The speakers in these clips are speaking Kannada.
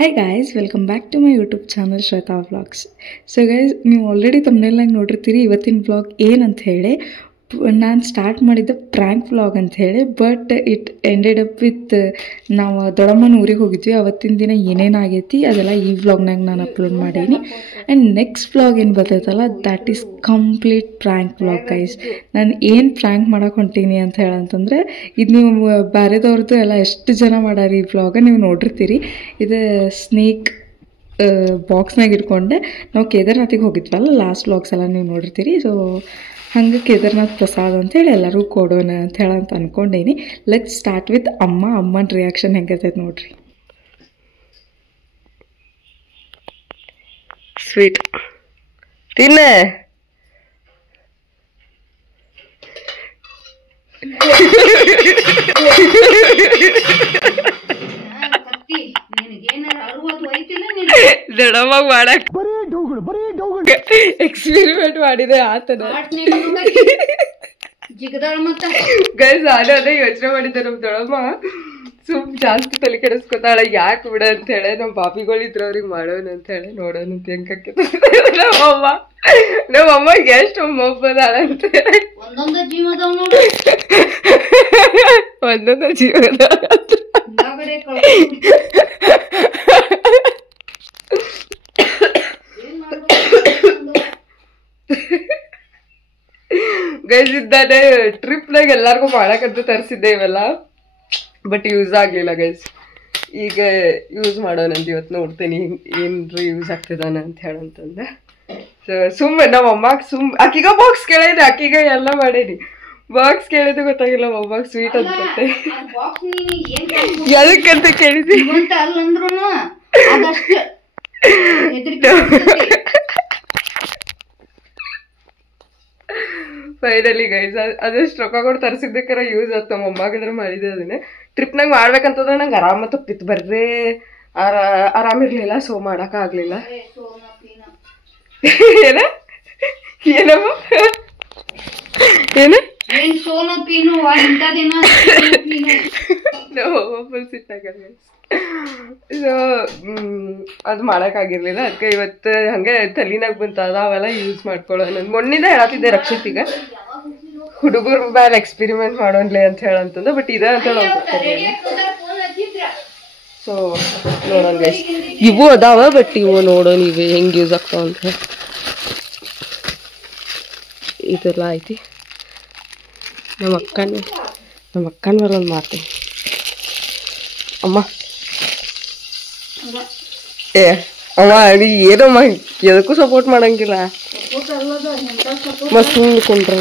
Hi guys, welcome back to my YouTube channel Shweta Vlogs. So guys, ನೀವು ಆಲ್ರೆಡಿ ತಮ್ಮನೇಲಾಗಿ ನೋಡಿರ್ತೀರಿ ಇವತ್ತಿನ ವ್ಲಾಗ್ ಏನಂತ ಹೇಳಿ ನಾನು ಸ್ಟಾರ್ಟ್ ಮಾಡಿದ್ದೆ ಪ್ರ್ಯಾಂಕ್ ವ್ಲಾಗ್ ಅಂತ ಹೇಳಿ. But it ended up with ನಾವು ದೊಡ್ಡಮ್ಮನ ಊರಿಗೆ ಹೋಗಿದ್ವಿ. ಅವತ್ತಿನ ದಿನ ಏನೇನಾಗೈತಿ ಅದೆಲ್ಲ ಈ ವ್ಲಾಗ್ನಾಗ ನಾನು ಅಪ್ಲೋಡ್ ಮಾಡೀನಿ. ಆ್ಯಂಡ್ ನೆಕ್ಸ್ಟ್ ವ್ಲಾಗ್ ಏನು ಬರ್ತೈತಲ್ಲ that is complete prank vlog guys. ನಾನು ಏನು ಪ್ರ್ಯಾಂಕ್ ಮಾಡಕ್ಕೆ ಹೊಂಟೀನಿ ಅಂತ ಹೇಳಂತಂದರೆ ಇದು ನೀವು ಬೇರೆದವ್ರದ್ದು ಎಲ್ಲ ಎಷ್ಟು ಜನ ಮಾಡಾರಿ ಈ ವ್ಲಾಗ ನೀವು ನೋಡಿರ್ತೀರಿ. ಇದು ಸ್ನೇಕ್ ಬಾಕ್ಸ್ನಾಗ ಇಟ್ಕೊಂಡೆ ನಾವು ಕೇದಾರ್ನಾಥಿಗೆ ಹೋಗಿದ್ವಲ್ಲ, ಲಾಸ್ಟ್ ವ್ಲಾಗ್ಸ್ ಎಲ್ಲ ನೀವು ನೋಡಿರ್ತೀರಿ. ಸೊ ಹಂಗೆ ಕೇದಾರ್ನಾಥ್ ಪ್ರಸಾದ್ ಅಂತೇಳಿ ಎಲ್ಲರಿಗೂ ಕೊಡೋಣ ಅಂತ ಹೇಳಂತ ಅಂದ್ಕೊಂಡೇನಿ. ಲೆಟ್ಸ್ ಸ್ಟಾರ್ಟ್ ವಿತ್ ಅಮ್ಮನ ರಿಯಾಕ್ಷನ್ ಹೆಂಗೈತೈತೆ ನೋಡ್ರಿ. ಸ್ವೀಟ್ ತಿನ್ನ ದೊಡ್ಡಮ್ಮಾಗ ಮಾಡಕ್ ಎಕ್ಸ್ಪೆರಿಮೆಂಟ್ ಮಾಡಿದೆ ಆತನ ಗೈಸ್. ನಾನು ಅದೇ ಯೋಚನೆ ಮಾಡಿದ್ದೆ, ನಮ್ ದೊಡ್ಡಮ್ಮ ಸುಮ್ ಜಾಸ್ತಿ ತಲೆ ಕೆಡಿಸ್ಕೊತಾಳ ಯಾಕೆ ಬಿಡ ಅಂತ ಹೇಳಿ ನಮ್ಮ ಬಾಬಿಗಳಿದ್ರು ಅವ್ರಿಗೆ ಮಾಡೋಣ ಅಂತ ಹೇಳಿ ನೋಡೋಣ ಅಂತ ಹೆಂಗಕ್ಕೆ ನಮ್ಮಮ್ಮ ಎಷ್ಟು ಮೊಬ್ಬದಾಳ ಅಂತ ಹೇಳಿ ಒಂದೊಂದು ಜೀವದ ಗೈಸ್ ಇದ್ದಾನೆ ಟ್ರಿಪ್ನಾಗ ಎಲ್ಲಾರ್ಗು ಮಾಡಕಂತ ತರಿಸಿದ್ದೆ ಇವೆಲ್ಲ, ಬಟ್ ಯೂಸ್ ಆಗ್ಲಿಲ್ಲ ಗೈಸ್. ಈಗ ಯೂಸ್ ಮಾಡೋಣಂತ ಇವತ್ತು ನೋಡ್ತೀನಿ ಏನ್ರಿ ಯೂಸ್ ಆಗ್ತದಾನ ಅಂತ ಹೇಳಂತಂದ. ಸೊ ಸುಮ್ಮನೆ ನಮ್ಮ ಅಮ್ಮಗೆ ಆಕಿಗ ಬಾಕ್ಸ್ ಕೇಳಿದ್ರಿ, ಆಕಿಗ ಎಲ್ಲ ಮಾಡೇನಿ. ಬಾಕ್ಸ್ ಕೇಳಿದ್ದು ಗೊತ್ತಾಗಿಲ್ಲ ಅಮ್ಮಗೆ ಸ್ವೀಟ್ ಅಂತ ಎದಕ್ಕಂತ ಕೇಳಿದ್ವಿ. ಫೈನಲಿ ಗೈಸ್ ಅದಷ್ಟು ರೊಕ್ಕ ಕೊಟ್ಟು ತರಿಸಿದ್ದಕ್ಕಾರ ಯೂಸ್ ಆಯ್ತು. ನಮ್ಮ ಅಮ್ಮಾಗಿದ್ರೆ ಮಾಡಿದ್ದೆ ಅದನ್ನೇ. ಟ್ರಿಪ್ನಾಗ ಮಾಡ್ಬೇಕಂತಂದ್ರೆ ನಂಗೆ ಆರಾಮ ತಪ್ಪಿತ್ತು, ಬರ್ರೇ ಆರಾಮಿರ್ಲಿಲ್ಲ. ಸೊ ಮಾಡಕ ಆಗ್ಲಿಲ್ಲ. ಏನ ಏನಮ್ಮ ಏನ ಫುಲ್ ಸಿಟ್ಟಾಗಲ್ಲ. ಸೊ ಅದು ಮಾಡೋಕ್ಕಾಗಿರ್ಲಿಲ್ಲ. ಅದಕ್ಕೆ ಇವತ್ತು ಹಂಗೆ ತಲೆನಾಗ ಬಂತ ಅವೆಲ್ಲ ಯೂಸ್ ಮಾಡ್ಕೊಳ್ಳೋಣ. ಮೊನ್ನಿಂದ ಹೇಳತ್ತಿದ್ದೆ ರಕ್ಷಿತಿಗ ಹುಡುಗರು ಮೇಲೆ ಎಕ್ಸ್ಪೆರಿಮೆಂಟ್ ಮಾಡೋನ್ಲೆ ಅಂತ ಹೇಳಂತಂದು, ಬಟ್ ಇದೆ ಅಂತ ಹೇಳಿ. ಸೊ ನೋಡೋಣ ಗೈಸ್, ಇವು ಅದಾವ ಬಟ್ ಇವು ನೋಡೋಣ ಇವೆ ಹೆಂಗೆ ಯೂಸ್ ಆಗ್ತಾವ ಅಂತ. ಇದೆಲ್ಲ ಐತಿ. ನಮ್ಮ ಅಕ್ಕನ ಮೇಲೆ ಒಂದು ಮಾಡ್ತೀನಿ. ಅಮ್ಮ ಏ ಅಮ್ಮ ನೀ ಏನಮ್ಮ ಎದಕ್ಕೂ ಸಪೋರ್ಟ್ ಮಾಡಂಗಿಲ್ಲ, ಮಸ್ತ್ ಕೊಂಡ್ರ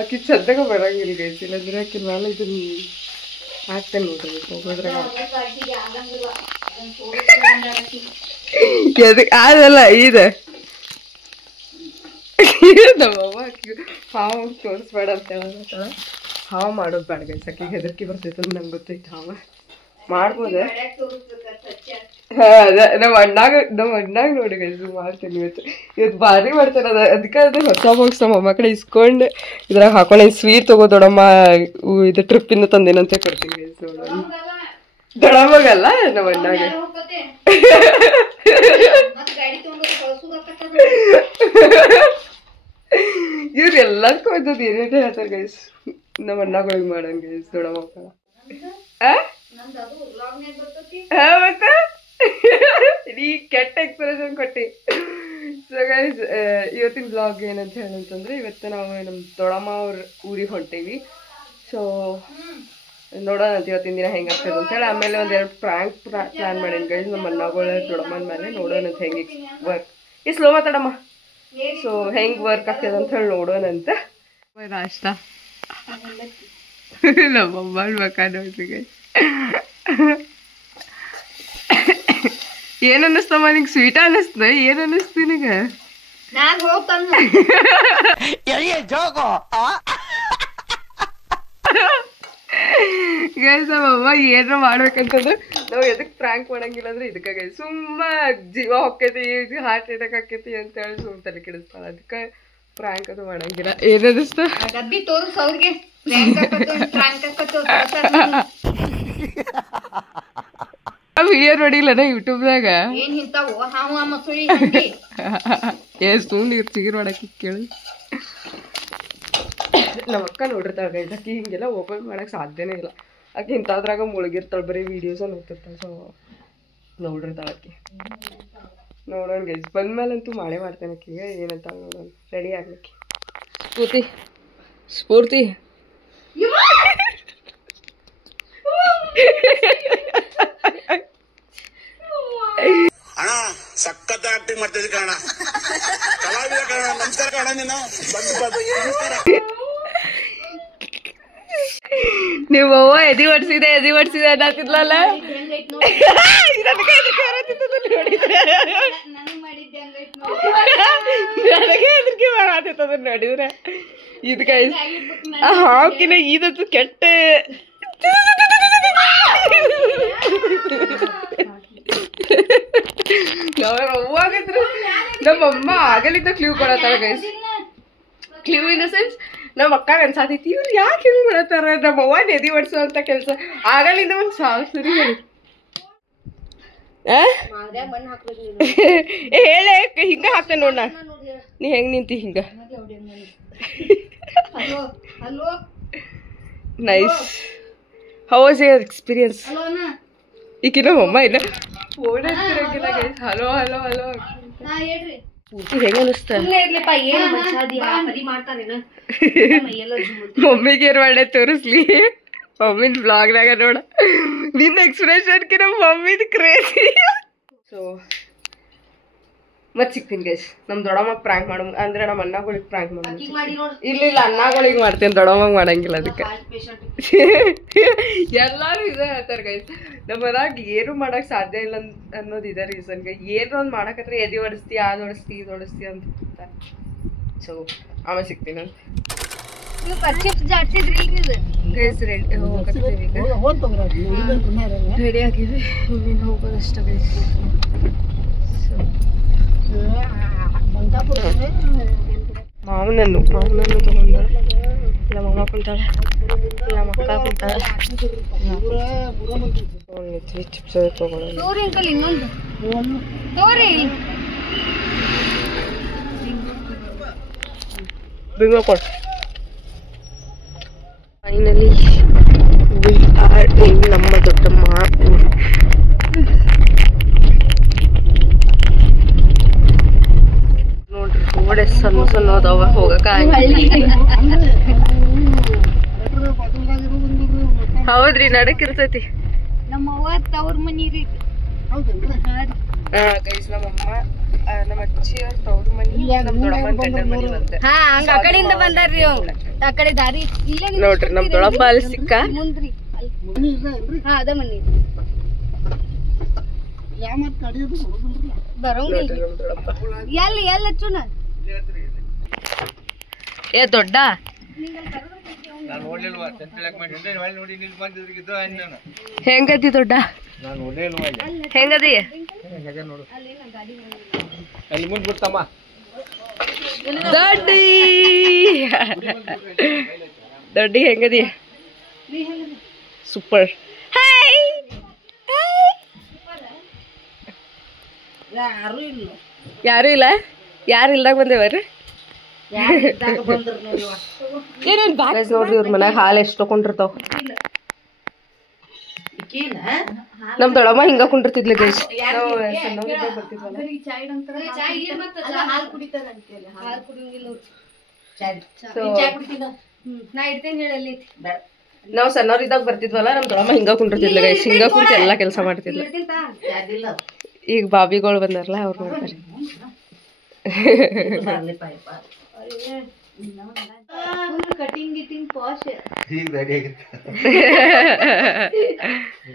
ಆಕಿ ಸದ್ದಾಗ ಬರಂಗಿಲ್ಲ ಗೈಸ್. ಇಲ್ಲಂದ್ರೆ ಆಕಿ ಮೇಲೆ ಇದನ್ನ ಹಾಕ್ತೇನೆ ನೋಡ್ರಿ ಹೋಗೋದ್ರಾಗ. ಅದಲ್ಲ ಇದೆ ನಮ್ಮವ್ವ ಆಕಿಗೆ ಹಾವು ತೋರಿಸ್ಬೇಡ ಅಂತ ಹೇಳ. ಹಾವು ಮಾಡೋದು ಬೇಡ ಗೈಸ್, ಆಕಿಗೆ ಹೆದರ್ಕಿ ಬರ್ತೈತೆ ಅಂತ ನಂಗೆ ಗೊತ್ತೈತೆ. ಹಾವ ಮಾಡ್ಬೋದೆ. ಅದ ನಮ್ಮ ಅಣ್ಣಾಗ ನೋಡಿ ಗೈಸ್ ಮಾಡ್ತೇನೆ ಇವತ್ತು ಭಾರಿ ಮಾಡ್ತೇನೆ. ಅದಕ್ಕೆ ಅದು ಹೊಸ ಬಾಕ್ಸ್ ನಮ್ಮ ಅಮ್ಮ ಕಡೆ ಇಸ್ಕೊಂಡು ಇದ್ರಾಗ ಹಾಕೊಂಡು ಸ್ವೀಟ್ ತಗೋ ದೊಡ್ಡಮ್ಮ ಇದು ಟ್ರಿಪ್ಪಿಂದ ತಂದೇನಂತ ಕೊಡ್ತೀನಿ ಗೈಸ್. ದೊಡ್ಡಮ್ಮಗಲ್ಲ ನಮ್ಮ ಅಣ್ಣಾಗ. ಇವ್ರು ಎಲ್ಲದಕ್ಕೂ ಇದ್ದದ್ದು ಏನೇನು ಹೇಳ್ತಾರೆ ಗೈಸ್. ನಮ್ಮ ಅಣ್ಣಗಳಿಗೆ ಮಾಡೋಣ ಗೈಸ್ ದೊಡ್ಡಮ್ಮ. ಮತ್ತೆ ನೀ ಕೆಟ್ಟ ಎಕ್ಸ್ಪ್ರೆಷನ್ ಕೊಟ್ಟಿ. ಸೊ ಗೈಸ್ ಇವತ್ತಿನ ಬ್ಲಾಗ್ ಏನಂತ ಹೇಳಂತಂದ್ರೆ, ಇವತ್ತು ನಾವು ನಮ್ಮ ದೊಡ್ಡಮ್ಮ ಅವ್ರ ಊರಿಗೆ ಹೊಂಟೀವಿ. ಸೊ ನೋಡೋಣ ಅಂತ ಇವತ್ತಿನ ದಿನ ಹೆಂಗಾಗ್ತದೆ ಅಂತ ಹೇಳಿ. ಆಮೇಲೆ ಒಂದೆರಡು ಪ್ರ್ಯಾಂಕ್ ಪ್ಲಾನ್ ಮಾಡೀನಿ ಗೈಸ್ ನಮ್ಮ ಅಣ್ಣಗಳ ದೊಡ್ಡಮ್ಮನ ಮೇಲೆ. ನೋಡೋಣ ಅಂತ ಹೆಂಗೆ ವರ್ಕ್ ಈ ಸ್ಲೋ ಮಾತಾಡಮ್ಮ. ಸೊ ಹೆಂಗೆ ವರ್ಕ್ ಆಗ್ತದೆ ಅಂತ ಹೇಳಿ ನೋಡೋಣ ಅಂತ. ನಾಷ್ಟ ನಮ್ಮಮ್ಮ ಬೇಕಾ ನೋಡ್ರಿ ಗೈಸ್. ಏನ್ ಅನ್ನಿಸ್ತಮ್ಮ ನಿಂಗೆ? ಸ್ವೀಟ ಅನ್ನಿಸ್ತ? ಏನ್ ಅನ್ನಿಸ್ತು ನಿನಗೆ? ಗೈಸ್ ನಮ್ಮಮ್ಮ ಏನೋ ಮಾಡ್ಬೇಕಂತಂದ್ರೆ ನಾವು ಎದಕ್ ಪ್ರ್ಯಾಂಕ್ ಮಾಡಂಗಿಲ್ಲ ಅಂದ್ರೆ ಇದಕ್ಕೆ ಗೈಸ್. ಸುಮ್ಮ ಜೀವ ಹೊಕ್ಕೈತಿ, ಹಾರ್ಟ್ ಅಟ್ಯಾಕ್ ಆಕೈತಿ ಅಂತ ಹೇಳಿ ಸುಮ್ಮ ತಲೆ ಕೆಡಿಸ್ತಾಳ. ಅದಕ್ಕೆ ಪ್ರಾಂಕ್ ಅದು ಮಾಡಂಗಿಲ್ಲ. ಏನನಿಸ್ತು? ಡಬ್ಬಿ ತೋರಿಸ್ ಅವ್ರಿಗೆ. ವಿಡಿಯೋ ನೋಡಿಲ್ಲನ ಯೂಟ್ಯೂಬ್ದಾಗ ಏನ್ ಇಂತಾವು ಹಾವು ಮಸುಳಿ ಏ ಸುಮ್ಮನೆ ಚಿಗಿರ್ ಮಾಡಕ್ಕೆ ಕೇಳಿ ನಮ್ಮ ಅಕ್ಕ ನೋಡಿರ್ತಾಳೆ ಗೈಸ್ ಆಕಿ ಹಿಂಗೆಲ್ಲ ಓಪನ್ ಮಾಡಕ್ಕೆ ಸಾಧ್ಯನೇ ಇಲ್ಲ ಆಕೆ ಇಂಥದ್ರಾಗ ಮುಳುಗಿರ್ತಾಳೆ ಬರೀ ವೀಡಿಯೋಸ ನೋಡ್ತಿರ್ತಾಳೆ ಸೊ ನೋಡಿರ್ತಾಳೆ ಆಕಿ ನೋಡೋಣ ಗೈಸ್ ಬಂದ್ಮೇಲಂತೂ ಮಾಡೇ ಮಾಡ್ತೇನೆ ಆಕಿಗೆ ಏನಂತ ನೋಡೋಣ ರೆಡಿ ಆಗ್ಲಿಕ್ಕೆ ಸ್ಫೂರ್ತಿ ಅಣ್ಣ ಸಖತ್ ಆಕ್ಟಿಂಗ್ ಮಾಡ್ತಿದ್ದೆ ಕಣ ಕಲಾವಿದ ಕಣ ನಮಸ್ಕಾರ ಕಣ ನೀನು ನೀವು ಅವ್ವ ಎದಿ ಹೊಡ್ಸಿದೆ ಅನ್ನತ್ತಿದ್ಲಲ್ಲ ನನಗೆ ಹೆದರಿಕೆ ಮಾಡತ್ತಿತ್ತದ ನೋಡಿದ್ರೆ ಇದು ಕೈ ಹಾಕಿನ ಇದಂತೂ ಕೆಟ್ಟ ಅವ್ವಾಗಿದ್ರು ನಮ್ಮಮ್ಮ ಆಗಲಿದ್ದ ಕ್ಲೂ ಕೊಡತ್ತಾರ guys clue in the sense ನಮ್ಮ ಅಕ್ಕ ಅನ್ಸಾತೈತಿ ಇವ್ರು ಯಾಕೆ ಹಿಂಗ್ ಮಾಡತ್ತಾರ ನಮ್ಮವ್ವ ನೆದಿ ಹೊಡ್ಸೋ ಅಂತ ಕೆಲಸ ಆಗಲಿಂದ ಒಂದು ಸಾವಿರ ಸರಿ ಹೇಳಿ ಹೇಳೆ ಹಿಂಗ ಹಾಕ್ತೇನೆ ನೋಡ ನೀ ಹೆಂಗ್ ನಿಂತಿ ಹಿಂಗ nice how was your experience ಈಕಿ ನಮ್ಮಮ್ಮ ಇಲ್ಲ ಫೋನ್ ಹಚ್ಚಿರಂಗಿಲ್ಲ ಗೈಸ್ ಹಲೋ ಹಲೋ ಹಲೋ ಹೆಂಗ ಅನಿಸ್ತ ಮಮ್ಮಿಗೆ ಏನ್ ಮಾಡೆ ತೋರಿಸ್ಲಿ ಮಮ್ಮಿನ ಬ್ಲಾಗ್ನಾಗ ನೋಡ ನಿನ್ನ ಎಕ್ಸ್ಪ್ರೆಷನ್ಗೆ ನಮ್ಮ ಮಮ್ಮಿದ್ ಕ್ರೇಜಿ ಸೊ ಮತ್ತೆ ಸಿಗ್ತೀನಿ ಗೈಸ್ ನಮ್ಮ ದೊಡ್ಡಮ್ಮ ಪ್ರ್ಯಾಂಕ್ ಮಾಡ ಅಂದ್ರೆ ನಮ್ಮ ಅಣ್ಣಗಳಿಗೆ ಪ್ರ್ಯಾಂಕ್ ಮಾಡ ಇಲ್ಲ ಅಣ್ಣಗಳಿಗೆ ಮಾಡ್ತೇನೆ ದೊಡ್ಡಮ್ಮಗೆ ಮಾಡಂಗಿಲ್ಲ ಅದಕ್ಕೆ ಎಲ್ಲಾರು ಇದೇ ಹೇಳ್ತಾರೆ ಗೈಸ್ ನಮ್ಮ ಮನ್ಯಾಗ ಏನು ಮಾಡಕ್ ಸಾಧ್ಯ ಇಲ್ಲ ಅನ್ನೋದು ಇದೇ ರೀಸನ್ಗೆ ಏನೋ ಒಂದು ಮಾಡಕತ್ರ ಎದಿ ಹೊಡಿಸ್ತಿ ಅದು ಹೊಡಿಸ್ತಿ ಇದು ಹೊಡಿಸ್ತಿ ಅಂತ ಹೇಳ್ತಾರೆ ಸೊ ಆಮೇಲೆ ಸಿಗ್ತೀನಿ ಅಂತ ಗೈಸ್ ರೆಡಿ ಆಗಿವಿ ಇನ್ನೇನು ಹೋಗೋದಷ್ಟ ಗೈಸ್ ಮಾವನನ್ನು ತಗೊಂಡ ಇಲ್ಲ ಮಮ್ಮ ಕುಂತಾಳೆ ಇಲ್ಲ ಮಕ್ಕ ಕುಂತಾಳೆ ಚಿಪ್ಸ್ ತಗೊಳ್ಳೋಣ ಬಿಂಗ ಕೊಡು ಫೈನಲಿ ವಿ ಆರ್ ಇನ್ ನಮ್ಮ ದೊಡ್ಡಮ್ಮ ನೋಡ್ರಿ ರೋಡ್ ಎಷ್ಟು ಸಣ್ಣ ಸಣ್ಣ ಅದಾವ ಹೋಗಕ್ಕ ಹೌದ್ರಿ ನಡಕಿರ್ತೈತಿ ನಮ್ಮವ್ವ ತವ್ರ ಮನಿ ರೀ ಗೈಸ್ ನಮ್ಮಮ್ಮ ನಮ್ಮ ಅಜ್ಜಿಯವ್ರ ತವ್ರ ಮನಿ ನಮ್ಮ ದೊಡ್ಡಮ್ಮನ ಗಂಡನ ಮನಿ ಬಂದೆ ಹಂಗ ಆ ಕಡೆಯಿಂದ ಬಂದಾರ್ರಿ ಆ ಕಡೆ ದಾರಿ ಇಲ್ಲೇ ನೋಡ್ರಿ ನಮ್ ದೊಡ್ಡಪ್ಪ ಅಲ್ಲಿ ಸಿಕ್ಕ ಮುಂದ್ರಿ ಅದ ಮನಿ ಬರೋಂಗಿಲ್ಲ ಎಲ್ಲಿ ಹಚ್ಚುನ ಏ ದೊಡ್ಡ ಹೆಂಗದಿ ದೊಡ್ಡ ಹೆಂಗದಿ ದೊಡ್ಡಿ ದೊಡ್ಡಿ ಹೆಂಗದಿ ಸೂಪರ್ ಹಾಯ್ ಯಾರು ಇಲ್ಲ ಯಾರು ಇಲ್ದಾಗ ಬಂದೇವ್ರಿ ಏನೇನ್ ನೋಡ್ರಿ ಇವ್ರ ಮನ್ಯಾಗ ಹಾಲು ಎಷ್ಟು ತಗೊಂಡಿರ್ತಾವ ನಮ್ ದೊಡ್ಡಮ್ಮ ಹಿಂಗ ಕುಂಡಿರ್ತಿದ್ಲಿ ಗೈಸ್ ನಾವ್ ಸಣ್ಣವ್ರಿದ್ದಾಗ ಬರ್ತಿದ್ವಲ್ಲ ನಮ್ ದೊಡ್ಡಮ್ಮ ಹಿಂಗ ಕುಂಡಿರ್ತಿದ್ಲ ಗೈಸ್ ಹಿಂಗ ಕುಂತ ಎಲ್ಲಾ ಕೆಲಸ ಮಾಡ್ತಿದ್ಲ ಈಗ ಬಾಬಿಗಳು ಬಂದಾರಲ್ಲ ಅವ್ರು ಮಾಡ್ತಾರೆ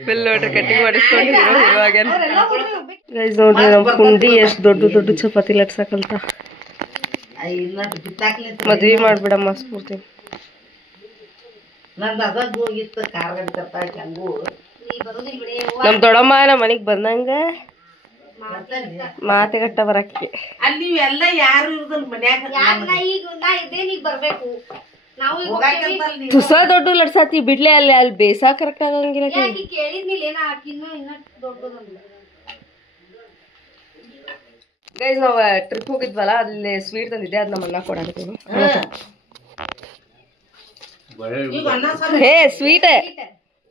ಫುಲ್ ನೋಡ್ರಿ ಕಟಿಂಗ್ ಮಾಡಿಸ್ಕೊಂಡು ಗೈಸ್ ನೋಡ್ರಿ ನಮ್ ಕುಂಡಿ ಎಷ್ಟ್ ದೊಡ್ಡ ದೊಡ್ಡ ಚಪಾತಿ ಲಟ್ಸಕಲ್ತ ಮದ್ವಿ ಮಾಡ್ಬಿಡಮ್ಮ ಸ್ಫೂರ್ತಿ ನಮ್ ದೊಡ್ಡಮ್ಮ ನಮ್ಮ ಮನಿಗ್ ಬಂದಂಗ ಮಾತೆಗಟ್ಟ ಬರಕ್ಕೆ ಅಲ್ಲಿ ಎಲ್ಲ ಯಾರು ಇರುದಲ್ ಮನ್ಯಾಗ ಬರ್ಬೇಕು ತುಸ ದೊಡ್ಡ ಲಡ್ಸಾತಿ ಬಿಡ್ಲೆ ಅಲ್ಲಿ ಬೇಸಾ ಕರೆಕ್ಟ್ ಆಗಂಗಿಲ್ಲ ಗೈಸ್ ನಾವ್ ಟ್ರಿಪ್ ಹೋಗಿದ್ವಲ್ಲ ಅಲ್ಲಿ ಸ್ವೀಟ್ ತಂದಿದ್ದೆ ಅದ್ ನಮ್ಮ ಅಣ್ಣ ಕೊಡಾಕತ್ತೀನಿ ಹೇ ಸ್ವೀಟ್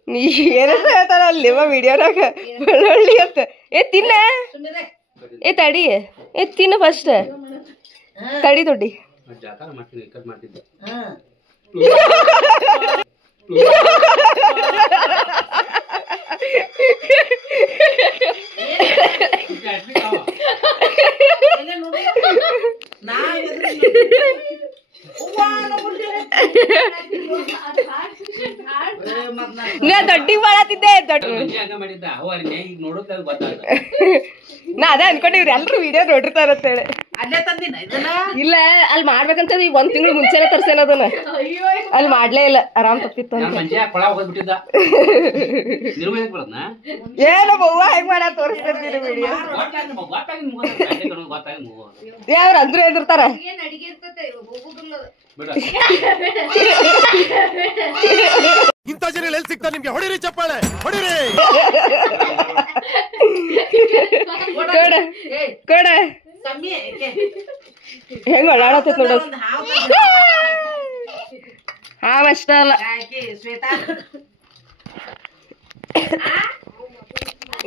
ನೀ ಏನಂತ ಹೇಳ್ತಾರ ಅಲ್ಲಿ ವಿಡಿಯೋನಾಗ ಬೆಳ್ಳುಳ್ಳಿ ಅಂತ ತಿನ್ನ ತಡಿ ತಿನ್ನ ಫಸ್ಟ್ ತಡಿ ದೊಡ್ಡಿ ದೊಡ್ಡಿ ಮಾಡತ್ತಿದ್ದೆ ನಾ ಅದೇ ಅನ್ಕೊಂಡಿವ್ರಿ ಎಲ್ರು ವಿಡಿಯೋ ನೋಡಿರ್ತಾರ ಅಂತೇಳಿ ಇಲ್ಲ ಅಲ್ಲಿ ಮಾಡ್ಬೇಕಂತ ಈಗ 1 ತಿಂಗಳು ಮುಂಚೆನೆ ತರ್ಸೇನ ಅದನ್ನ ಅಲ್ಲಿ ಮಾಡ್ಲೇ ಇಲ್ಲ ಆರಾಮ್ ತಪ್ಪಿತ್ತು ಏನ ಬವ್ವ ಹೆಂಗ್ ಮಾಡ ತೋರಿಸ್ತಿರ್ತೀರಿ ವಿಡಿಯೋ ಯಾವ್ರ ಅಂದ್ರು ಎದಿರ್ತಾರ ಇಂಥ ಜನ ಎಲ್ಲಿ ಸಿಗ್ತಾರೆ ನಿಮ್ಗೆ ಹೊಡಿರಿ ಚಪ್ಪಾಳೆ ಹೊಡಿರಿ ಕೊಡ ಹೆಂಗ ಓಡಾಡತ್ತ ನೋಡ ಹಾವ್ ಅಷ್ಟ ಅಲ್ಲ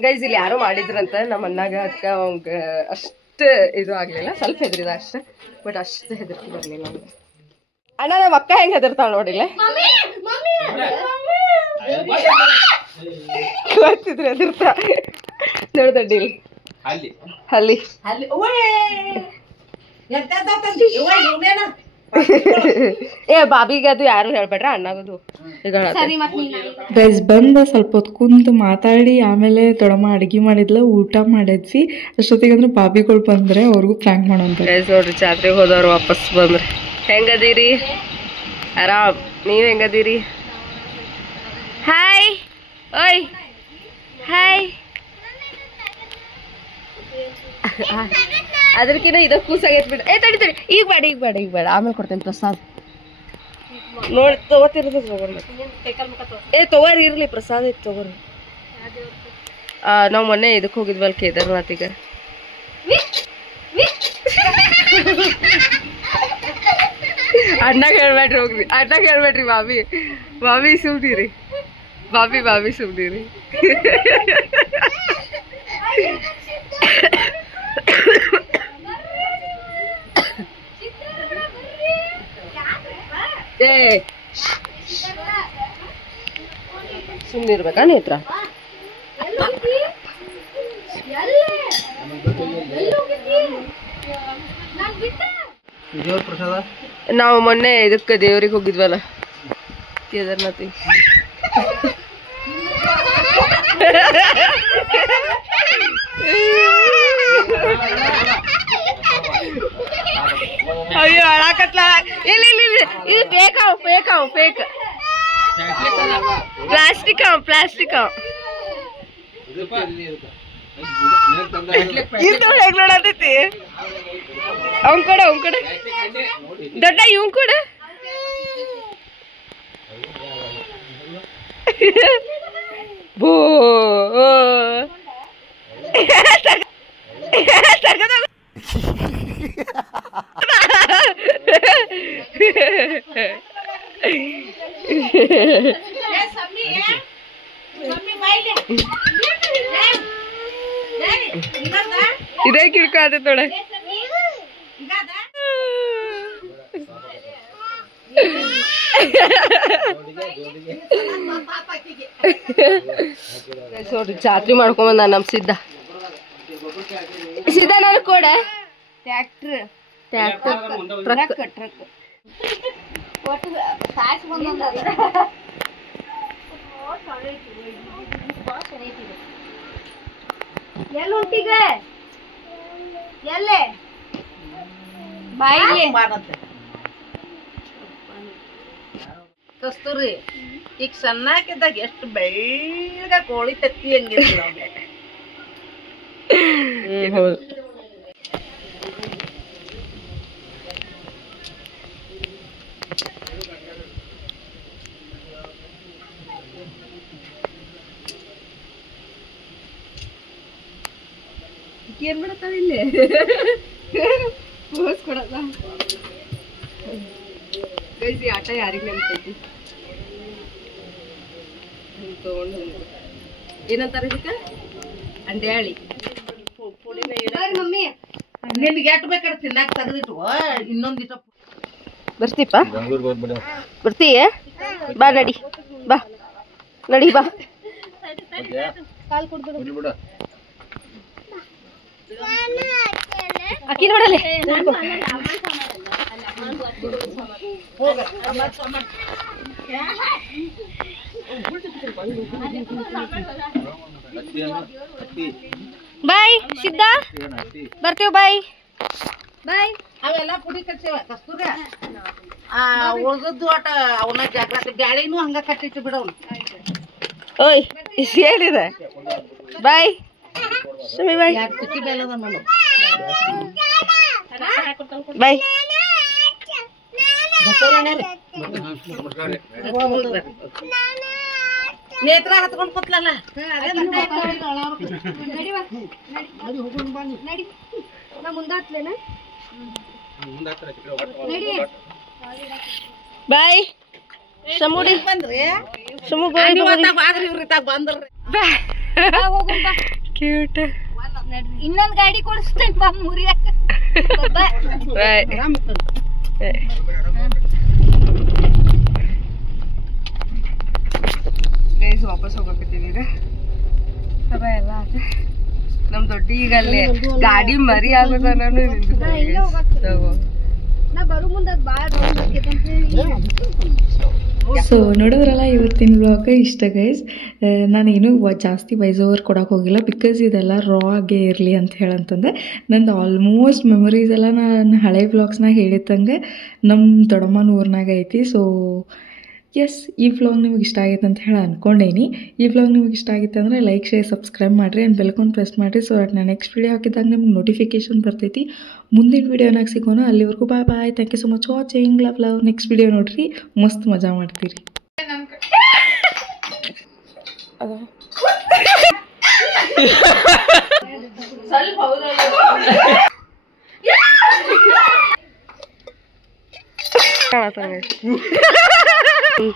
ಗೈಸ್ ಇಲ್ಲಿ ಯಾರೋ ಮಾಡಿದ್ರಂತ ನಮ್ಮ ಅಣ್ಣಾಗ ಅದಕ್ಕ ಅವಂಗ ಅಷ್ಟ ಇದು ಆಗ್ಲಿಲ್ಲ ಸ್ವಲ್ಪ ಹೆದರಿದ ಅಷ್ಟ ಬಟ್ ಅಷ್ಟ ಹೆದರ್ಕಿ ಬರ್ಲಿಲ್ಲ ನಮ್ಗೆ ಅಣ್ಣ ನಮ್ಮ ಅಕ್ಕ ಹೆಂಗ್ ಹೆದರ್ತಾಳ ನೋಡಿಲ್ಲ ಗೊತ್ತಿದ್ರೆ ಹೆದರ್ತಾ ನೋಡ್ದಡ್ಡಿ ಅಲ್ಲಿ ಏ ಬಾಬಿಗೆ ಅದು ಯಾರು ಹೇಳ್ಬೇಡ್ರ ಅಣ್ಣಾಗದು ಗೈಸ್ ಬಂದ ಸ್ವಲ್ಪ ಹೊತ್ತು ಕುಂತು ಮಾತಾಡಿ ಆಮೇಲೆ ದೊಡ್ಡಮ್ಮ ಅಡ್ಗೆ ಮಾಡಿದ್ಲ ಊಟ ಮಾಡಿದ್ವಿ ಅಷ್ಟೊತ್ತಿಗೆ ಅಂದ್ರೆ ಬಾಬಿಗಳು ಬಂದ್ರೆ ಅವ್ರಿಗೂ ಪ್ರ್ಯಾಂಕ್ ಮಾಡೋಂತ ಗೈಸ್ ನೋಡ್ರಿ ಜಾತ್ರೆಗೆ ಹೋದವ್ರು ವಾಪಸ್ ಬಂದ್ರೆ ಹೆಂಗದೀರಿ ಆರಾಮ್ ನೀವ್ ಹೆಂಗದೀರಿ ಹಾಯ್ ಓಯ್ ಹಾಯ್ ಅದಕ್ಕಿಂತ ಇದ ಕೂಸಾಗೈತ್ ಬಿಡ ತಡಿ ತಡಿ ಈಗ ಬೇಡ ಆಮೇಲೆ ಕೊಡ್ತೇನೆ ಪ್ರಸಾದ್ ನೋಡಿ ತಗೋತಿರೋದು ತಗೋರಿ ಇರ್ಲಿ ಪ್ರಸಾದ್ ಐತಿ ತಗೋರಿ ನಾವ್ ಮೊನ್ನೆ ಇದಕ್ ಹೋಗಿದ್ವಲ್ ಕೇದಾರ್ನಾಥಿಗ ಅಣ್ಣಾಗ ಹೇಳ್ಬೇಡ್ರಿ ಹೋಗ್ರಿ ಅಣ್ಣಾಗ ಹೇಳ್ಬೇಡ್ರಿ ಬಾಬಿ ಸುಮ್ನಿರಿ ಬಾಬಿ ಸುಮ್ನಿರಿ ಏ ಸುಮ್ನಿರ್ಬೇಕಾ ನೇತ್ರ ನಾವು ಮೊನ್ನೆ ಇದಕ್ಕೆ ದೇವ್ರಿಗೆ ಹೋಗಿದ್ವಲ್ಲ ಕೇದಾರ್ನಾಥಿ ಅಯ್ಯೋ ಅಳಾಕತ್ಲ ಇಲ್ಲ ಇದು ಫೇಕ್ ಪ್ಲಾಸ್ಟಿಕ್ ಇದು ಹೇಗ್ ನೋಡತೈತಿ ಅವ್ನ್ ಕಡೆ ದೊಡ್ಡ ಇವ್ನ್ ಕೂಡ ಬೋ ಇದೇ ಕಿಡ್ಕೊ ಆತ ನೋಡ ನೋಡ್ರಿ ಜಾತ್ರೆ ಮಾಡ್ಕೊಂಬಂದ ನಮ್ ಸಿದ್ಧ ನನ್ ಕೊಡ ಟ್ರ್ಯಾಕ್ಟರ್ ಟ್ರಕ್ ಎಲ್ಲಿ ಹೊಂಟಿಗ ಎಲ್ಲೇ ಬಾಯಿಗೆ ಕಸ್ತೂರಿ ಈಗ ಸಣ್ಣಾಕಿದ್ದಾಗ ಎಷ್ಟು ಬೆಳ್ಳಗ ಕೋಳಿ ತತ್ತಿ ಹಂಗಿರ್ತೀವಿ ಹೌದು ಏನ್ ಮಾಡತ್ತಾವ ಇಲ್ಲಿ ಪೋಸ್ ಕೊಡಲ್ಲ ಗೈಸ್ ಈ ಆಟ ಯಾರಿಗೆ ನೆನಪೈತಿ ತಗೊಂಡು ಏನಂತಾರ ಇದಕ್ಕೆ ಅಂಡ್ಯಾಳಿ ಮಮ್ಮಿ ನಿನ್ಗೆ ಎಟ್ ಬೇಕಾದ್ರೆ ತಿನ್ನಾಕ ತೆಗೆದಿಟ್ಟು ಇನ್ನೊಂದಿಟ ಬರ್ತೀಪ ಬರ್ತೀಯ ಬಾ ನಡಿ ಬಾ ನಡಿ ಬಾ ಅಕ್ಕಿ ನೋಡಲೆ ಬಾಯ್ ಸಿದ್ಧ ಬರ್ತೇವ್ ಬಾಯ್ ಬಾಯ್ ಅವೆಲ್ಲ ಪುಡಿ ಕಚ್ಚೇವ ಕಸ್ತೂರ ಉಳ್ದದ್ದು ಆಟ ಅವನ್ನ ಜಾಗ್ರತೆ ಬ್ಯಾಳಿನೂ ಹಂಗ ಕಟ್ಟಿಟ್ಟು ಬಿಡವ್ನು ಓಯ್ ಏನಿದೆ ಬಾಯ್ ಸುಮ್ಮಿ ಬಾಯ್ ಚುಕ್ಕಿ ಬೇಲದ ಮಾಡು ಬಾಯ್ ನೇತ್ರ ಹತ್ಕೊಂಡ್ ಕೂತ್ಲಲ್ಲ ಬಾಯ್ ಸಮುಡಿ ಬಂದ್ರಿ ಸಮು ಬಂದ್ರಿ ಕ್ಯೂಟ್ ಇನ್ನೊಂದ್ ಗಾಡಿ ಕೊಡಿಸ್ತೇನೆ ಬಾ ಮುರಿಯಾಕ ಗೈಸ್ ವಾಪಸ್ ಹೋಗಕತ್ತೀವಿ ಈಗ ಅದ ಎಲ್ಲ ಆತ ನಮ್ ದೊಡ್ಡ ಈಗ ಅಲ್ಲಿ ಗಾಡಿ ಮರಿ ಆಗೋದ ನಾನು ನಾ ಬರು ಮುಂದೆ ಅದ್ ಬಾಳ ಸೊ ನೋಡಿದ್ರಲ್ಲ ಇವತ್ತಿನ ವ್ಲಾಗ್ ಇಷ್ಟ ಗೈಸ್. ನಾನೇನು ಜಾಸ್ತಿ ವಾಯ್ಸ್ ಓವರ್ ಕೊಡೋಕೆ ಹೋಗಿಲ್ಲ ಬಿಕಾಸ್ ಇದೆಲ್ಲ ರಾ ಆಗೇ ಇರಲಿ ಅಂತ ಹೇಳಂತಂದೆ. ನಂದು ಆಲ್ಮೋಸ್ಟ್ ಮೆಮೊರೀಸ್ ಎಲ್ಲ ನಾನು ಹಳೆ ವ್ಲಾಗ್ಸ್ನಾಗ ಹೇಳಿದ್ದಂಗೆ ನಮ್ಮ ದೊಡ್ಡಮ್ಮನ ಊರಿನಾಗ ಐತಿ. ಸೊ ಎಸ್, ಈ ವ್ಲಾಗ್ ನಿಮಗೆ ಇಷ್ಟ ಆಗೈತೆ ಅಂತ ಹೇಳಿ ಅಂದ್ಕೊಂಡೇನಿ. ಈ ವ್ಲಾಗ್ ನಿಮಗೆ ಇಷ್ಟ ಆಗಿತ್ತು ಅಂದರೆ ಲೈಕ್, ಶೇರ್, ಸಬ್ಸ್ಕ್ರೈಬ್ ಮಾಡಿರಿ ಆ್ಯಂಡ್ ಬೆಲ್ಕೊಂಡು ಪ್ರೆಸ್ ಮಾಡಿರಿ. ಸೊ ದಟ್ ನಾನು ನೆಕ್ಸ್ಟ್ ವೀಡಿಯೋ ಹಾಕಿದಾಗ ನಿಮ್ಗೆ ನೋಟಿಫಿಕೇಶನ್ ಬರ್ತೈತಿ. ಮುಂದಿನ ವೀಡಿಯೋನಾಗ ಸಿಗೋಣ. ಅಲ್ಲಿವರೆಗೂ bye bye. Thank you so much watching. Love. Next video ನೋಡಿರಿ, ಮಸ್ತ್ ಮಜಾ ಮಾಡ್ತೀರಿ.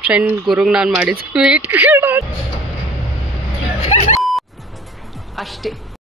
ಫ್ರೆಂಡ್ ಗುರುಗ್ ನಾನು ಮಾಡಿದ ಸ್ವೀಟ್ ಅಷ್ಟೇ.